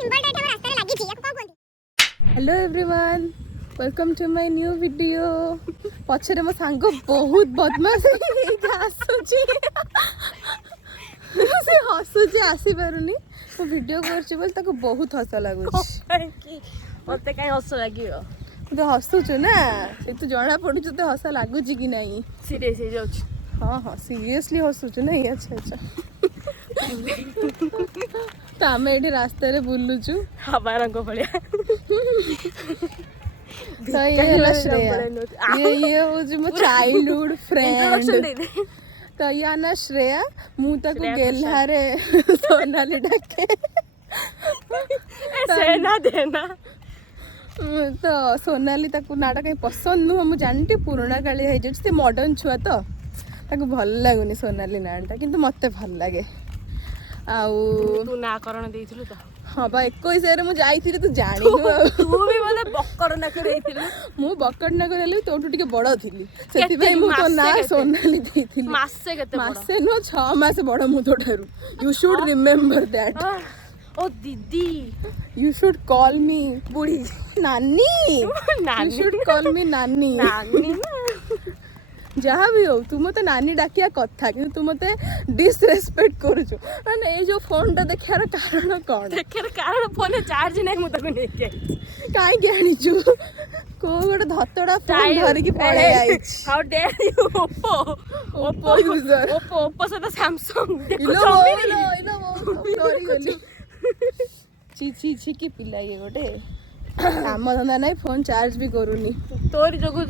Hello everyone, welcome to my new video. पछरे मो सांग बहुत बदमाश आसुची से हसुची आसी पारुनी मो वीडियो करछि बोल ताको बहुत हस लागुछि। मते काई हस लागियो तो हसुछु ना से तू जणा पडुछ तो हस लागुछि कि नाही। सीरियस हो जाउछ। हाँ हाँ सीरियसली हसुछु नहीं। अच्छा अच्छा तो आम ये रास्ता रे बुलुचु हबारंग भलिया। तो ये है श्रेया, ये हो मो चाइल्डहुड फ्रेंड। तो या ना श्रेया मु ताको गेल्हारे सोनाली डाके सेना देना। तो सोनाली ताको नाटा कहीं पसंद नुह मु जानती पुराना काली है जो से मॉडर्न छुआ तो ताको भल लागुनी सोनाली नाटा किंतु मते भल लागे। आउ तू ना करण देइथिलु तो हाँ बा 21 रे मु जाईथिले तू जानी तू भी मते बक्कड़ ना करैथिलु। मु बक्कड़ ना करले तोटू टिके बड़ थिली सेति भाई मु तो ना सोनाली देइथिली। मासे केते बड़? मासे नो 6 मास बड़ मु तो ठारू। You should remember that. ओ दीदी यू शुड कॉल मी बुढ़ी नानी। नानी यू शुड कॉल मी नानी। नानी जहाँ भी हो तू मते नानी डाकिया कथा कि तू मते डिसरेस्पेक्ट करूछु माने ए जो फोन टा देखार कारण कोन? देखेर कारण फोन चार्ज नै मु तको नै के काई जानिछु को गोटे धतड़ा फोन धरि की पळे आइछ। How dare you Oppo user Oppo से तो सैमसंग देखो इलो समीर सॉरी गली ची ची ची की पिला ये गोटे काम धंदा नहीं फोन चार्ज भी करूनी। तोरी जगो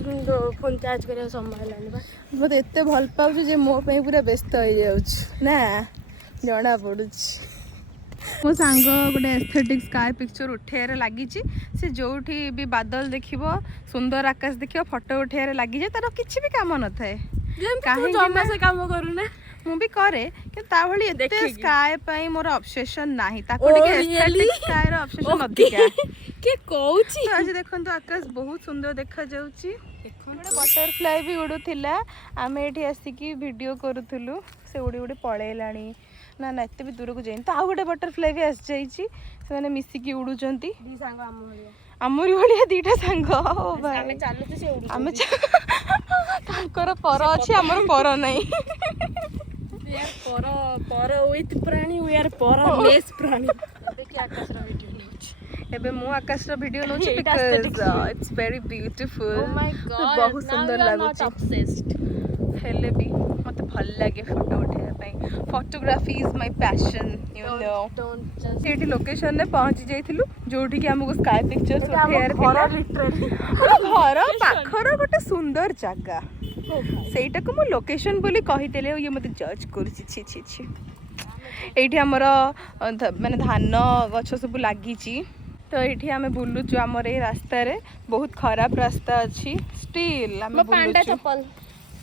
फोन चार्ज करे संभालानी बा मते एते भल पाउछु जे मो पे पूरा व्यस्त हो जाउछ ना जणा पडुछ। मो सांग गोटे एस्थेटिक स्काई पिक्चर उठेयार लागी से जोठी भी बादल देखिबो सुंदर आकाश देखिबो फोटो उठेयार लागी जे तार किछि भी काम न थाए। काहे जम्मा से काम करू ना मु भी करे कि ता भली एते स्काई पई मोर ऑब्सेशन नाही ताको टिके एस्थेटिक स्काई रो ऑब्सेशन अधिका के कहूची। आज देखन तो आकाश बहुत सुंदर देखा जाउची। देखन बटरफ्लाई भी उडुथिला आमे एठी आसिकी वीडियो करूथुलु से उडी उडी पळेलाणी ना ना एते भी दूर को जाइन तो आ गोटे बटरफ्लाई भी आस जाईची से माने मिसिकी उडुचंती दी सांग आमरी भलिया दीटा सांग ओ भाई आमे चालु तो से उडी आमे तांकर पर अछि हमर पर नाही। वी आर पर विथ प्राणी वी आर पर लेस प्राणी। देखि आकाश रो वीडियो एबे मु आकाश रो वीडियो नो छी because it's very beautiful. Oh my God बहुत सुंदर लागु छी ऑब्सेस्ड हेले भी मते भल लागे फोटो उठेया पई। Photography is my passion you know. Don't just एठी लोकेशन ने पहुंची जाइथिलु जोठी कि हमको स्काई पिक्चर्स उठेयार थिला। लिटरली घर पाखर गोटे सुंदर जगह सेटा को मु लोकेशन बोली कहितेले ये मते जज करछि छी छी छी। एठी हमर माने धान गछ सब लागी छी तो एठी हमें बुलुचु हमर ए रास्ता रे बहुत खराब रास्ता अछि स्टिल हमें पांडा बुलुचु। चप्पल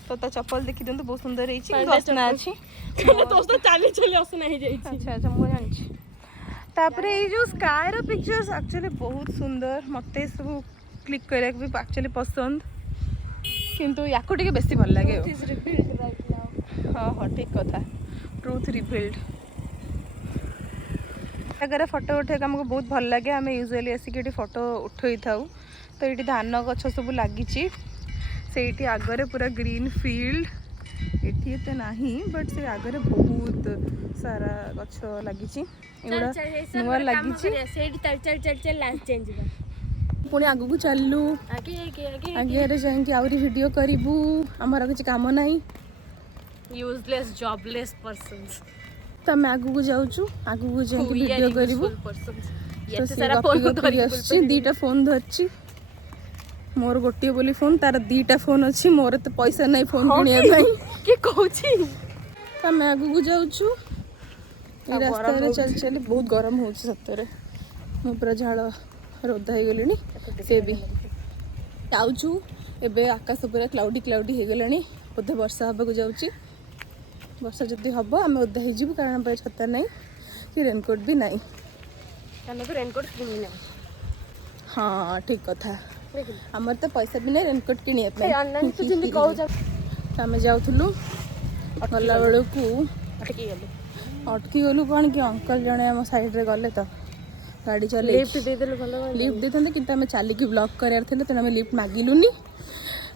तो ता चप्पल देखि दंतु बहुत सुंदर हेछि दसना अछि तो चाली चाली असना हे जाई छी। अच्छा अच्छा मु जानि छी। तापरे ए जो स्काई रो पिक्चर्स एक्चुअली बहुत सुंदर मते सब क्लिक करे भी एक्चुअली पसंद किंतु याको टिके बेसी भल लागे। हां हां ठीक कथा ट्रूथ रिवील्ड। अगर फोटो उठे हमको बहुत भल लगे आम यूजुअली आसिक फोटो उठई थाउ तो ये धान गछ सब लगी से आगरे पूरा ग्रीन फील्ड एटी एते नाही बट से आगरे बहुत सारा गछ लगी नुआ लगी पुणी आग को चलू आगे जाइए आहरी वीडियो करूँ आमर किसी काम ना यूजलेस जॉबलेस पर्सन्स तो आम आग को जाऊँ आग को जाइए वीडियो करूँ। दीटा फोन धरची मोर गोटे बोली फोन तार दीटा फोन अच्छी मोर तो पैसा नहीं फोन किनिया तो आम आग को जाऊँ रास्ता चल चल बहुत गरम हो सतरे मु पूरा झाड़ रोधा हो गली से भी जाऊँ एबे आकाश पूरा क्लाउडी क्लाउडी हो गला बोधे वर्षा हाँक जाऊँगी वर्षा जदि हम आम ओदा हो कारण छता ना कि रेनकोट भी ना रेनकोट हाँ ठीक कथा आमर तो पैसा भी ना रेनकोट किनिया आम जाऊँ गला बेलू अटकी गलु कौन कि अंकल जड़े आम साइड रे गले तो गाड़ी चले लिफ्ट ଦେଇଦେଲେ ଭଲ लिफ्ट देते कि आम चलिकी ब्लॉग करार थे तेणु आम लिफ्ट मागिलुनी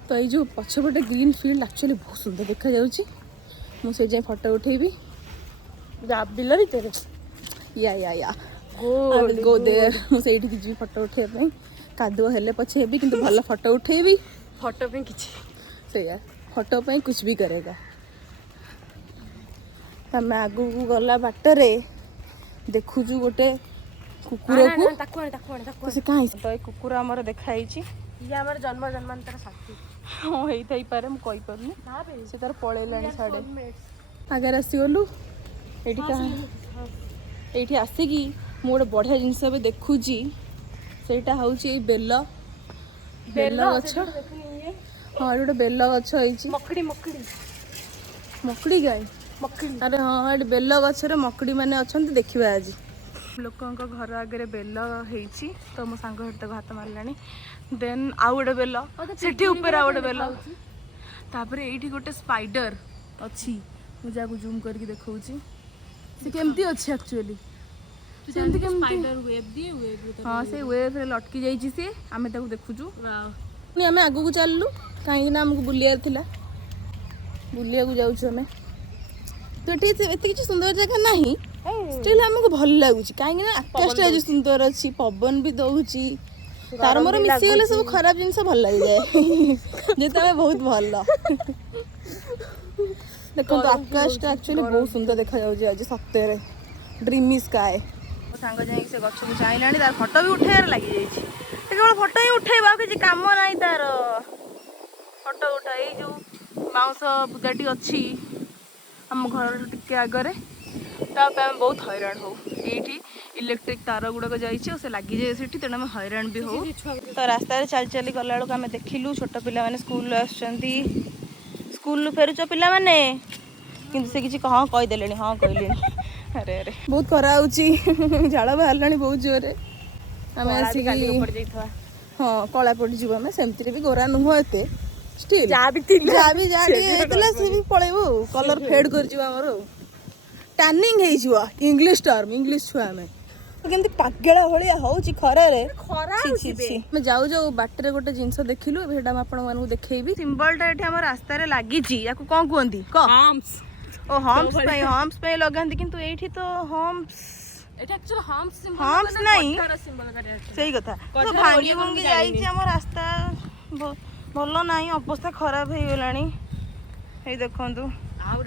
तो ये जो पछपटे ग्रीन फील्ड एक्चुअली बहुत सुंदर देखा जाऊँगी मुझे जाए फोटो उठेबी ବିଲ ଭିତରେ या गो देयर मुझे जी फोटो उठेबी कादुआ हेले पछे हेबी किंतु भल फोटो उठेबी ଫଟୋ ପାଇଁ କିଛି ସେଇଆ ଫଟୋ ପାଇଁ कुछ भी करेगा ଆମେ ଆଗକୁ ଗଲା ବାଟରେ ଦେଖୁଛୁ ଗୋଟେ କୁକୁରକୁ ତାକୁ ସେ କାହିଁ ତ ଏ କୁକୁର ଆମର ଦେଖା ହେଇଛି ଇଏ ଆମର ଜନ୍ମ ଜନ୍ମାନ୍ତର ସାଥୀ ହଁ ହେଇଥାଇପାରେ ମୁଁ କହିପାରୁନି ସେ ତାର ପଳେଇଲାଣି ସାଡ଼େ ଆଗରେ ଆସିଗଲୁ ଏଇଠି ଆସିକି ମୁଁ ଗୋଟେ ବଢ଼ିଆ ଜିନିଷ ଏବେ ଦେଖୁଛି ସେଇଟା ହେଉଛି ଏଇ ବେଲ ଗଛ ହଁ ଏଠି ଗୋଟେ ବେଲ ଗଛ ହେଇଛି ମକୁଡ଼ି ଗାଈ ଆରେ ହଁ ଏଠି ବେଲ ଗଛରେ ମକୁଡ଼ି ମାନେ ଅଛନ୍ତି ଦେଖିବା ଆଜି ଲୋକଙ୍କ ଘର ଆଗରେ ବେଲ ହେଇଛି ତ ମୋ ସାଙ୍ଗ ସେଠି ତାକୁ ହାତ ମାରିଲାଣି ଦେନ୍ ଆଉ ଗୋଟେ ବେଲ ସେଠି ଉପରେ ଆଉ ଗୋଟେ ବେଲ ତାପରେ ଏଇଠି ଗୋଟେ ସ୍ପାଇଡର ଅଛି ମୁଁ ଯାହାକୁ ଜୁମ୍ କରିକି ଦେଖାଉଛି ସେ କେମିତି ଅଛି ଆକ୍ଚୁଆଲି ସେମିତି କେମିତି ହଁ ସେ ୱେଭ୍ରେ ଲଟକି ଯାଇଛି ସିଏ ଆମେ ତାକୁ ଦେଖୁଛୁ ପୁଣି ଆମେ ଆଗକୁ ଚାଲିଲୁ କାହିଁକିନା ଆମକୁ ବୁଲିବାର ଥିଲା ବୁଲିବାକୁ ଯାଉଛୁ ଆମେ ତ ଏଠି ଏତେ କିଛି ସୁନ୍ଦର ଜାଗା ନାହିଁ ଷ୍ଟିଲ୍ ଆମକୁ ଭଲ ଲାଗୁଛି କାହିଁକିନା ଆକାଶଟା ଆଜି ସୁନ୍ଦର ଅଛି ପବନ ବି ଦଉଛି ତାର ମୋର ମିଶିଗଲେ ସବୁ ଖରାପ ଜିନିଷ ଭଲ ଲାଗିଯାଏ ଯେହେତୁ ଆମେ ବହୁତ ଭଲ ଦେଖନ୍ତୁ ଆକାଶଟା ଆକ୍ଚୁଆଲି ବହୁତ ସୁନ୍ଦର ଦେଖାଯାଉଛି ଆଜି ସତରେ ଡ୍ରିମି ସ୍କାଏ ମୋ ସାଙ୍ଗ ଯାଇକି ସେ ଗଛକୁ ଚାହିଁଲାଣି ତାର ଫଟୋ ବି ଉଠେଇବାରେ ଲାଗିଯାଇଛି କେବଳ ଫଟୋ ହିଁ ଉଠେଇବା ଆଉ କିଛି କାମ ନାହିଁ ତାର ଫଟୋ ଉଠା ଏଇ ଯେଉଁ ବାଉଁଶ ବୁଦାଟି ଅଛି ଆମ ଘରର ଟିକେ ଆଗରେ ତା ପାଇଁ ଆମେ ବହୁତ ହଇରାଣ ହଉ ଏଇଠି ଇଲେକ୍ଟ୍ରିକ୍ ତାର ଗୁଡ଼ାକ ଯାଇଛି ଆଉ ସେ ଲାଗିଯାଏ ସେଠି ତେଣୁ ଆମେ ହଇରାଣ ବି ହଉ ତ ରାସ୍ତାରେ ଚାଲି ଚାଲି ଗଲାବେଳକୁ ଆମେ ଦେଖିଲୁ ଛୋଟ ପିଲାମାନେ ସ୍କୁଲରୁ ଆସୁଛନ୍ତି ସ୍କୁଲରୁ ଫେରୁଛ ପିଲାମାନେ କିନ୍ତୁ ସେ କିଛି ହଁ କହିଦେଲେଣି ହଁ କହିଲେଣି ଆରେ ଆରେ ବହୁତ ଖରା ହେଉଛି ଝାଳ ବାହାରିଲାଣି ବହୁତ ଜୋରରେ ଆମେ ଆସିକି ହଁ କଳା ପଡ଼ିଯିବୁ ଆମେ ସେମିତିରେ ବି ଗୋରା ନୁହଁ ଏତେ ଷ୍ଟିଲ୍ ଯାହା ବି ଟିକେ ହେଇଥିଲା ସେ ବି ପଳେଇବ ଆଉ କଲର୍ ଫେଡ୍ କରିଯିବ ଆମର ଆଉ ଟାନିଂ ହେଇଯିବ ଇଂଲିଶ ଟର୍ମ ଇଂଲିଶ ଛୁଆ ଆମେ କେମିତି ପାଗଳା ଭଳିଆ ହଉଛି ଖରାରେ ଆମେ ଯାଉ ଯାଉ ବାଟରେ ଗୋଟେ ଜିନିଷ ଦେଖିଲୁ ସେଇଟା ମୁଁ ଆପଣମାନଙ୍କୁ ଦେଖେଇବି ସିମ୍ବଲଟା ଏଠି ଆମ ରାସ୍ତାରେ ଲାଗିଛି ୟାକୁ କ'ଣ କୁହନ୍ତି ଓ ହମ୍ପସ୍ ପାଇଁ ଲଗାନ୍ତି କିନ୍ତୁ ଏଇଠି ତ ହମ୍ପସ୍ ନାହିଁ ସେଇ କଥା ଭାଙ୍ଗି ଭୁଙ୍ଗି ଯାଇଛି ଆମ ରାସ୍ତା ଭଲ ନାହିଁ ଅବସ୍ଥା ଖରାପ ହେଇଗଲାଣି ଏଇ ଦେଖନ୍ତୁ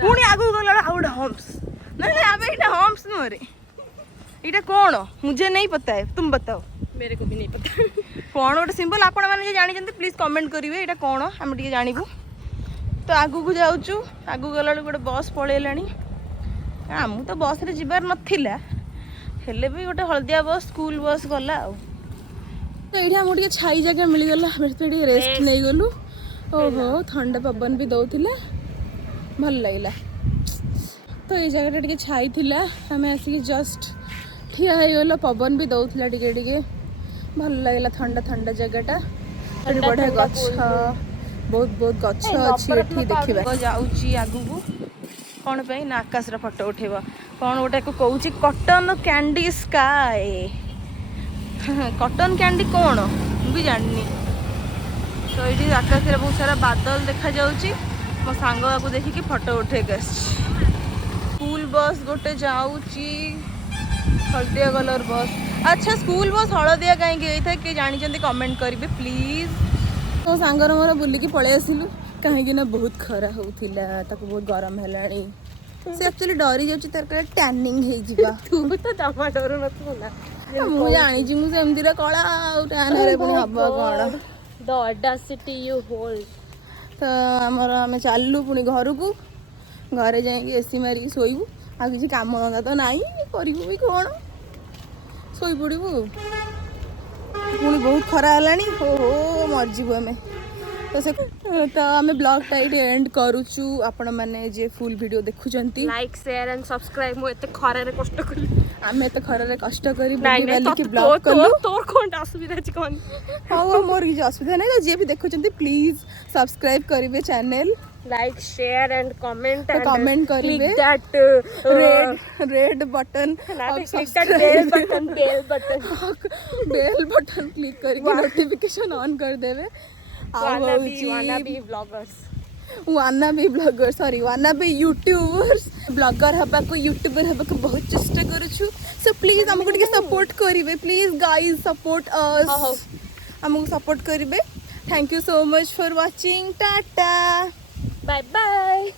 ପୁଣି ଆଗକୁ ଗଲାବେଳେ ଆଉ ଗୋଟେ ହମ୍ପସ୍ नहीं अबे इटा हम्प्स नो रे इटा कौन मुझे नहीं पता है तुम बताओ मेरे को भी नहीं पता कौन गोटे सिंबल आपण मैंने जानी प्लीज कमेंट करेंगे इटा कौन आम टे जानबू तो आगू को जाऊँ आगू गला गोटे बस पलैलानी आम तो बस रे जीवार नथिला हेले भी गोटे हलदिया बस स्कूल बस गला तो ये आमको टे छाई जगह मिलगला रेस्ट नहीं गलु ओहो ठंडा पवन भी दौला भल लगे तो ये जगह टे छाई थिला आम आसिक जस्ट ठिया होगल पवन भी दौला टे भल लगे ठंडा ठंडा जगहटा बढ़िया गछ बहुत बहुत गछ अच्छी देखा जाऊँगी आगू कौन पे ना आकाश फोटो उठेब कौन गोटे कौच cotton candy sky cotton candy कौन भी जाननी तो ये आकाश में बहुत सारा बादल देखा जाऊँगी मो सांग को देखिकी फोटो उठे स्कूल बस गोटे जाऊँगी हलदिया कलर बस अच्छा स्कूल बस हलदिया कहीं किए जानते कमेंट करेंगे प्लीज तो सांगर मोर बुलिकी पलि आसिलु कहीं बहुत खरा होता बहुत गरम है से एक्चुअली डरी जाऊँ तार कहे टैनिंग तू तो जमा डर ना मुझे जानी मुझे कला टैन हम कौन द ऑडेसिटी यू होल्ड तो आमर आम चलू पुणी घर को घरे जाइए एसी मारिक शोबू आ किसी कम धंदा तो ना करूँ भी कौन शोपड़ू पुणी बहुत खरा है हो मरजीबू आम तो आम ब्लॉगटा ये एंड करुचु आपण मैंने जे फुल वीडियो देखुचंती लाइक शेयर एंड सब्सक्राइब मु एते खरारे कष्ट कली आम एत खरारे कष्ट करी नहीं बुली नहीं के ब्लॉग कलु तोर कोन असुविधा अछि कोन हाँ मोर किसी असुविधा नहीं जे भी देखुचंती प्लीज सब्सक्राइब करिवे channel like share and comment तो comment करिवे click that red button click that bell button bell button click करके नोटिफिकेशन ऑन कर देवे वाना बी व्लॉगर्स वाना भी ब्लॉगर सॉरी वाना भी यूट्यूबर्स ब्लॉगर हबा को यूट्यूबर हबा को बहुत चेष्टा करूछु सो प्लीज हमको टिके सपोर्ट करिवे प्लीज गाइस सपोर्ट अस हमको सपोर्ट करिवे thank you so much for watching tata bye bye